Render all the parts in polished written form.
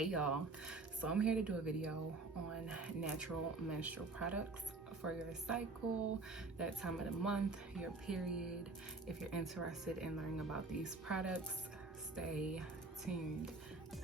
Hey y'all, so I'm here to do a video on natural menstrual products for your cycle, that time of the month, your period. If you're interested in learning about these products, stay tuned.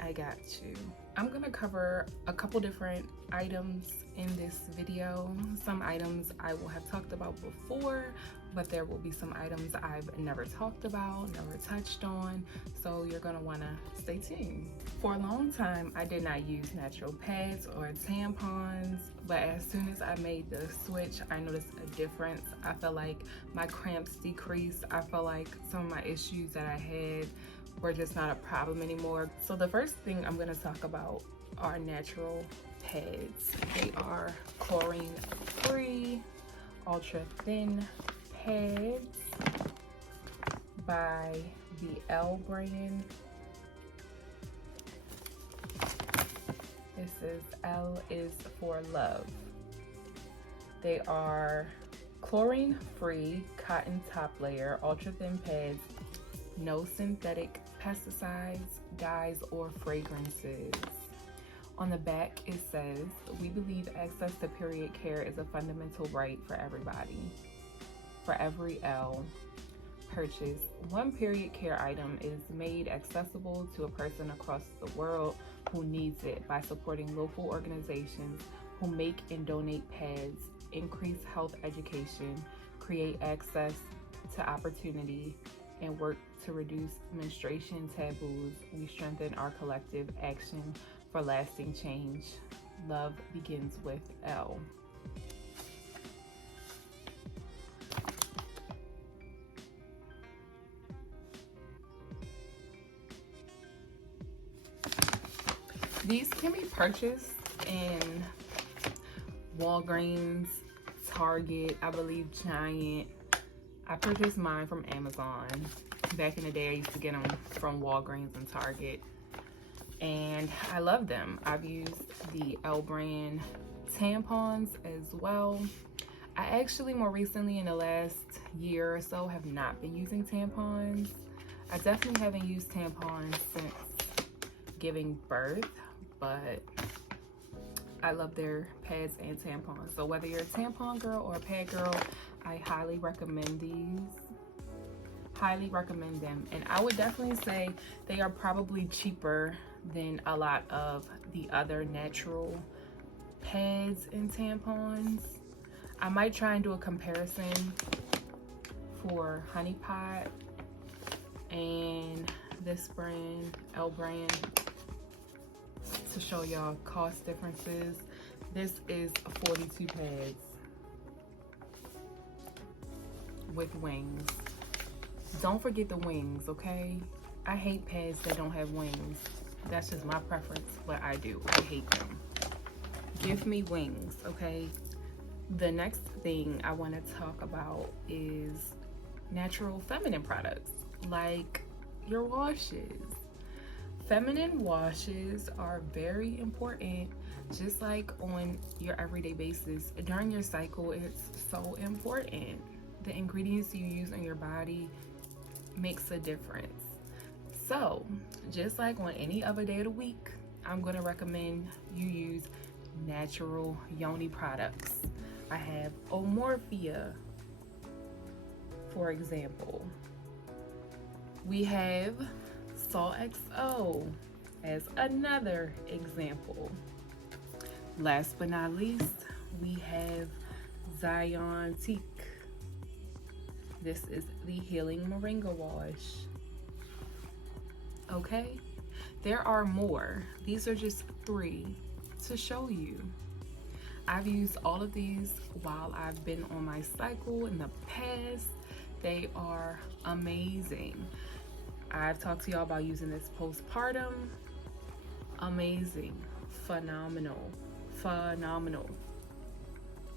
I got you. I'm gonna cover a couple different items in this video. Some items I will have talked about before, but there will be some items I've never talked about, never touched on, so you're gonna wanna stay tuned. For a long time, I did not use natural pads or tampons, but as soon as I made the switch, I noticed a difference. I felt like my cramps decreased. I felt like some of my issues that I had were just not a problem anymore. So the first thing I'm gonna talk about are natural pads. They are chlorine-free, ultra-thin pads by the L brand. This is L is for love. They are chlorine-free cotton top layer, ultra-thin pads, no synthetic pesticides, dyes, or fragrances. On the back it says, we believe access to period care is a fundamental right for everybody. For every L purchase, one period care item is made accessible to a person across the world who needs it by supporting local organizations who make and donate pads, increase health education, create access to opportunity, and work to reduce menstruation taboos. We strengthen our collective action for lasting change. Love begins with L. These can be purchased in Walgreens, Target, I believe Giant. I purchased mine from Amazon. Back in the day, I used to get them from Walgreens and Target, and I love them. I've used the L brand tampons as well. I actually more recently, in the last year or so, have not been using tampons. I definitely haven't used tampons since giving birth, but I love their pads and tampons. So whether you're a tampon girl or a pad girl, I highly recommend these. Highly recommend them. And I would definitely say they are probably cheaper than a lot of the other natural pads and tampons. I might try and do a comparison for Honey Pot and this brand, L brand, to show y'all cost differences. This is 42 pads with wings. Don't forget the wings, okay? I hate pads that don't have wings. That's just my preference, but I do. I hate them. Give me wings, okay? The next thing I want to talk about is natural feminine products, like your washes. Feminine washes are very important, just like on your everyday basis. During your cycle, it's so important. The ingredients you use on your body makes a difference. So, just like on any other day of the week, I'm gonna recommend you use natural yoni products. I have Omorphia, for example. We have Salt.xo as another example. Last but not least, we have Zyontique. This is the Healing Moringa Wash. Okay, there are more. These are just 3 to show you. I've used all of these while I've been on my cycle in the past. They are amazing. I've talked to y'all about using this postpartum. Amazing, phenomenal, phenomenal.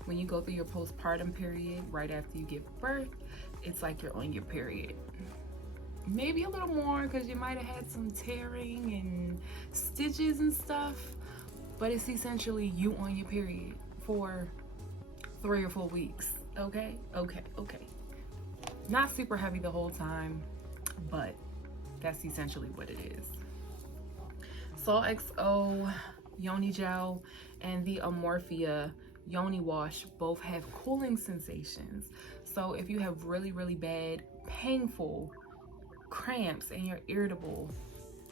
When you go through your postpartum period, right after you give birth, it's like you're on your period. Maybe a little more because you might have had some tearing and stitches and stuff, but it's essentially you on your period for 3 or 4 weeks. Okay. Not super heavy the whole time, but that's essentially what it is. Salt.xo Yoni Gel and the Omorphia Yoni Wash both have cooling sensations. So if you have really bad, painful cramps and you're irritable,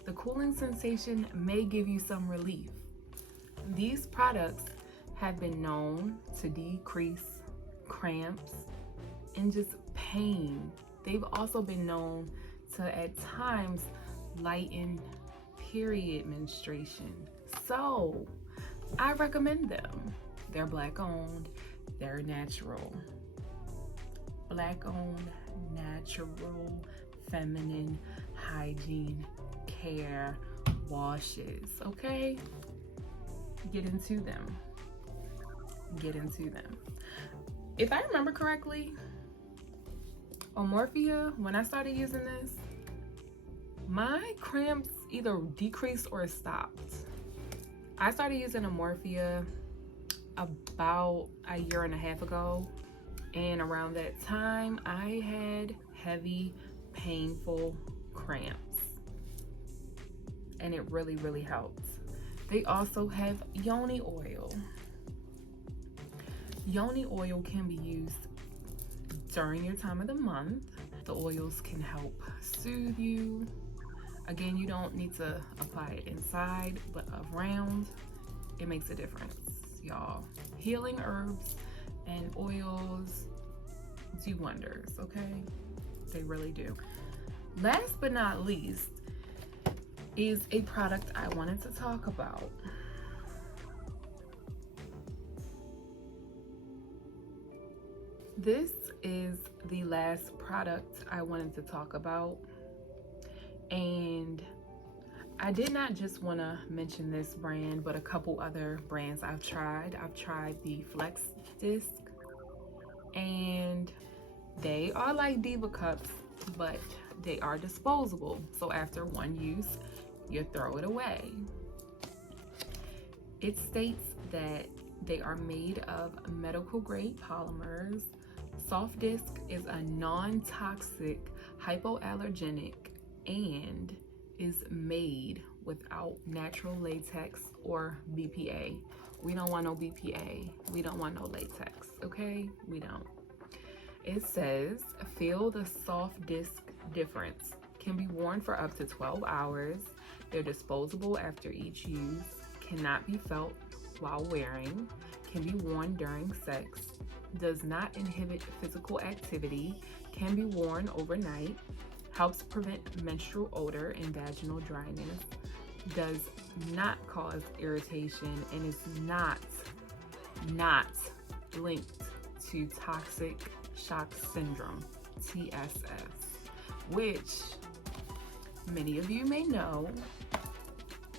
the cooling sensation may give you some relief. These products have been known to decrease cramps and just pain. They've also been known to at times lighten period menstruation. So I recommend them. They're Black owned, they're natural. Black owned, natural, feminine, hygiene, care washes, okay? Get into them. Get into them. If I remember correctly, Omorphia, when I started using this, my cramps either decreased or stopped. I started using Omorphia about a year and a half ago, and around that time I had heavy, painful cramps, and it really helped. They also have yoni oil. Yoni oil can be used during your time of the month. The oils can help soothe you. Again, you don't need to apply it inside, but around. It makes a difference, y'all. Healing herbs and oils do wonders, okay? They really do. Last but not least is a product I wanted to talk about. This is the last product I wanted to talk about, and I did not just want to mention this brand, but a couple other brands I've tried. I've tried the Flex Disc, and they are like Diva cups, but they are disposable. So after one use, you throw it away. It states that they are made of medical grade polymers. Soft Disc is a non-toxic hypoallergenic and is made without natural latex or BPA. We don't want no BPA. We don't want no latex, okay? We don't. It says, feel the Soft Disc difference. Can be worn for up to 12 hours. They're disposable after each use. Cannot be felt while wearing. Can be worn during sex. Does not inhibit physical activity. Can be worn overnight. Helps prevent menstrual odor and vaginal dryness. Does not cause irritation and is not linked to toxic shock syndrome, TSS, which many of you may know.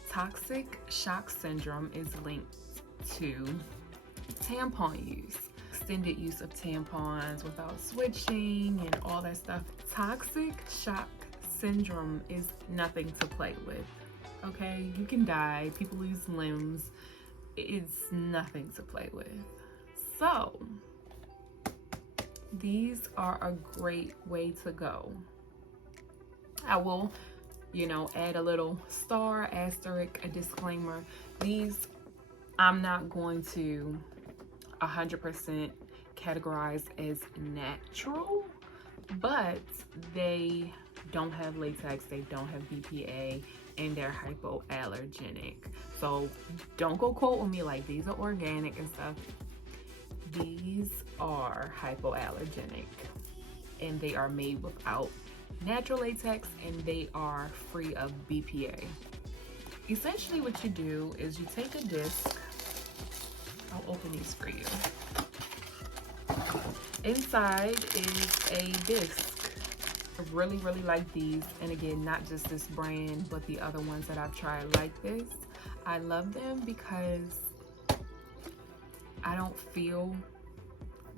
Toxic shock syndrome is linked to tampon use, extended use of tampons without switching and all that stuff. Toxic shock syndrome is nothing to play with, okay? You can die, people lose limbs. It's nothing to play with. So these are a great way to go. I will, add a little star, asterisk, a disclaimer. These I'm not going to 100% categorize as natural, but they don't have latex, they don't have BPA, and they're hypoallergenic. So don't go quote me like these are organic and stuff. These are hypoallergenic, and they are made without natural latex, and they are free of BPA. Essentially what you do is you take a disc. I'll open these for you. Inside is a disc. I really like these, and again, not just this brand, but the other ones that I've tried like this. I love them because I don't feel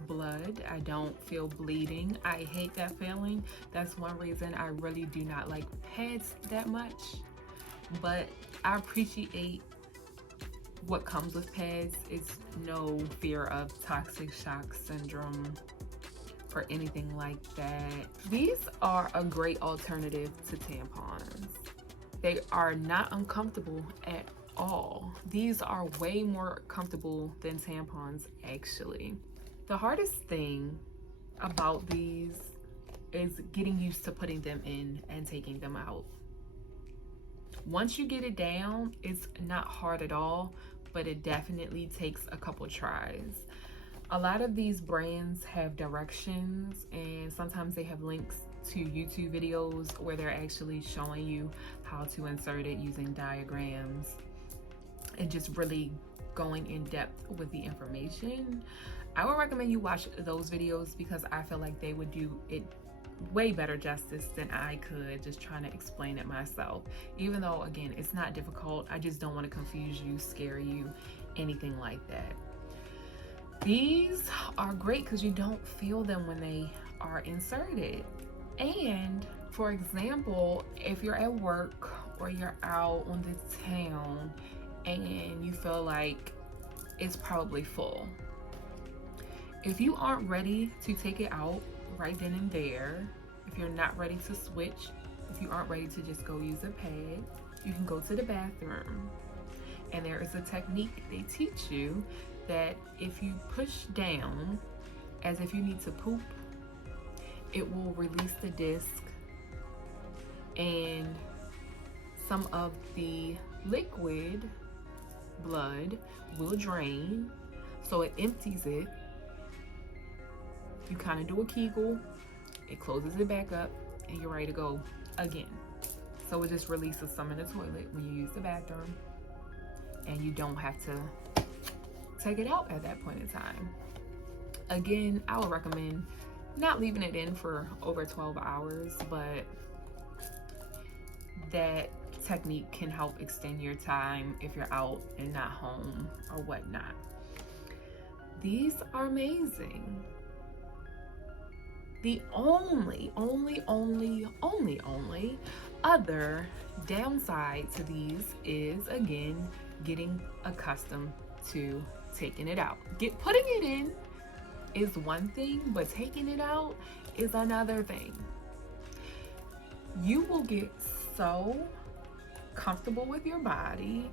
blood, I don't feel bleeding. I hate that feeling. That's one reason I really do not like pads that much, but I appreciate what comes with pads. It's no fear of toxic shock syndrome or anything like that. These are a great alternative to tampons. They are not uncomfortable at all. These are way more comfortable than tampons, actually. The hardest thing about these is getting used to putting them in and taking them out. Once you get it down, it's not hard at all, but it definitely takes a couple tries. A lot of these brands have directions, and sometimes they have links to YouTube videos where they're actually showing you how to insert it using diagrams and just really going in depth with the information. I would recommend you watch those videos because I feel like they would do it way better justice than I could just trying to explain it myself. Even though, again, it's not difficult, I just don't want to confuse you, scare you, anything like that. These are great because you don't feel them when they are inserted. And for example, if you're at work or you're out on the town and you feel like it's probably full, if you aren't ready to take it out right then and there, if you're not ready to switch, if you aren't ready to just go use a pad, you can go to the bathroom. And there is a technique they teach you that if you push down as if you need to poop, it will release the disc and some of the liquid blood will drain, so it empties it. You kind of do a Kegel, it closes it back up, and you're ready to go again. So it just releases some in the toilet when you use the bathroom, and you don't have to take it out at that point in time. Again, I would recommend not leaving it in for over 12 hours, but that technique can help extend your time if you're out and not home or whatnot. These are amazing. The only other downside to these is, again, getting accustomed to taking it out. Putting it in is one thing, but taking it out is another thing. You will get so comfortable with your body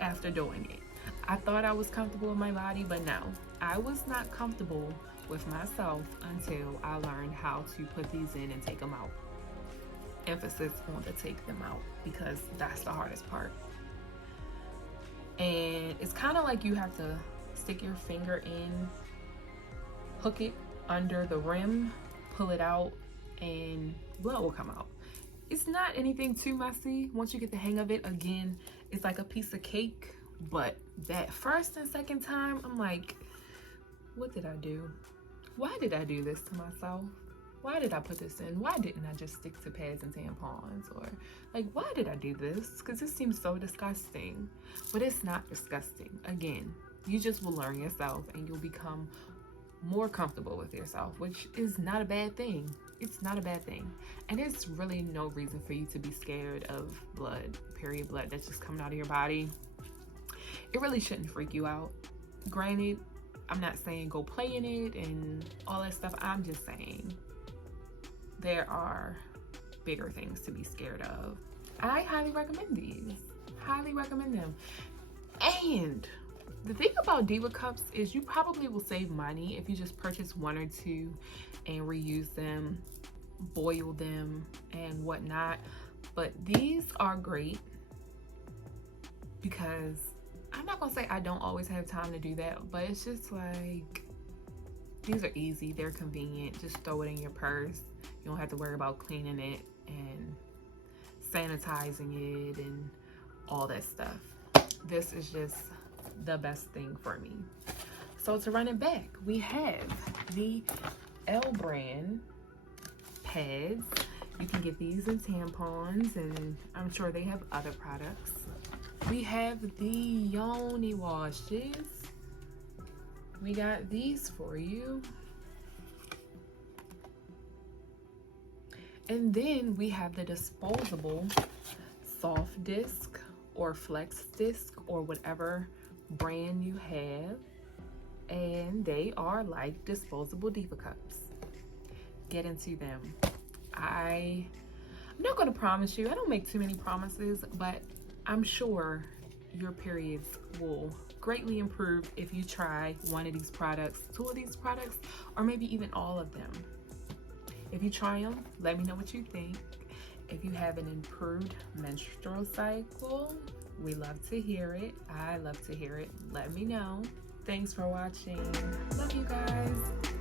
after doing it. I thought I was comfortable with my body, but no, I was not comfortable with myself until I learned how to put these in and take them out. Emphasis on the take them out, because that's the hardest part. And it's kind of like you have to stick your finger in, hook it under the rim, pull it out, and blood will come out. It's not anything too messy. Once you get the hang of it, again, it's like a piece of cake. But that first and second time, I'm like, what did I do? Why did I do this to myself? Why did I put this in? Why didn't I just stick to pads and tampons? Or like, why did I do this? Because this seems so disgusting. But it's not disgusting. Again, you just will learn yourself and you'll become more comfortable with yourself, which is not a bad thing. It's not a bad thing. And there's really no reason for you to be scared of blood, period blood that's just coming out of your body. It really shouldn't freak you out. Granted, I'm not saying go play in it and all that stuff. I'm just saying there are bigger things to be scared of. I highly recommend these. Highly recommend them. And the thing about Diva cups is you probably will save money if you just purchase one or two and reuse them, boil them, and whatnot. But these are great because I'm not gonna say I don't always have time to do that, but it's just like, these are easy, they're convenient. Just throw it in your purse. You don't have to worry about cleaning it and sanitizing it and all that stuff. This is just the best thing for me. So to run it back, we have the L brand pads. You can get these in tampons, and I'm sure they have other products. We have the Yoni washes. We got these for you. And then we have the disposable soft disc or flex disc or whatever brand you have. And they are like disposable Diva cups. Get into them. I I'm not going to promise you. I don't make too many promises, but I'm sure your periods will greatly improve if you try one of these products, two of these products, or maybe even all of them. If you try them, let me know what you think. If you have an improved menstrual cycle, we love to hear it. I love to hear it. Let me know. Thanks for watching. Love you guys.